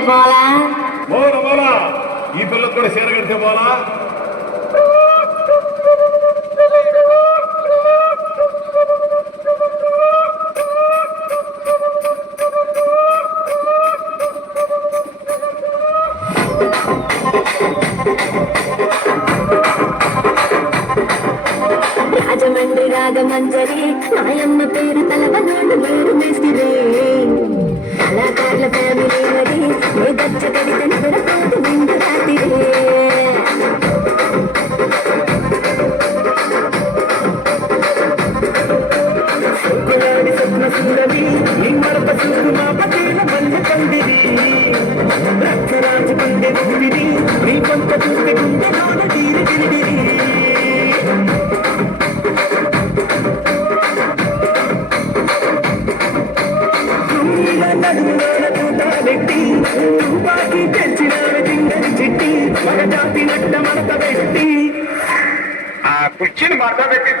పోలా మోల మోల ఈ పిల్లలకు కూడా చీర కడితే పోలా. రాజమండ్రి రాగమంజరి నాయమ్మ పేరు తలవనాడు లేరు మేస్తిరే కళాకారుల ఫ్యామిలీ మరి ఏ గచ్చ కవిత నిద్రపోతు నిండు రాత్రిరే సుకులాడి స్వప్న సుందరి ఇంగరప సుకు మా పతేల మల్లె పందిరి రక్తరాజు పందె ముప్పిరి నీ కొంత చూస్తే గుండె నాడ తీరి గిరిగిరి పెట్టి తుపాకి తెచ్చిన జింగరి చిట్టి మన జాతి నట్ట మడత పెట్టి ఆ కుర్చీని మడత పెట్టి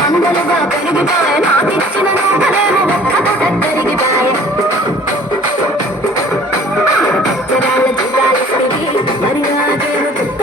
మందలుగా పెరిగిపాయ నాకిచ్చిన నూకలేమో ఒక్కపూట కరిగిపాయ పచ్చరాళ్ళ జీతాలిస్తివి మరి నాకేమో చుక్క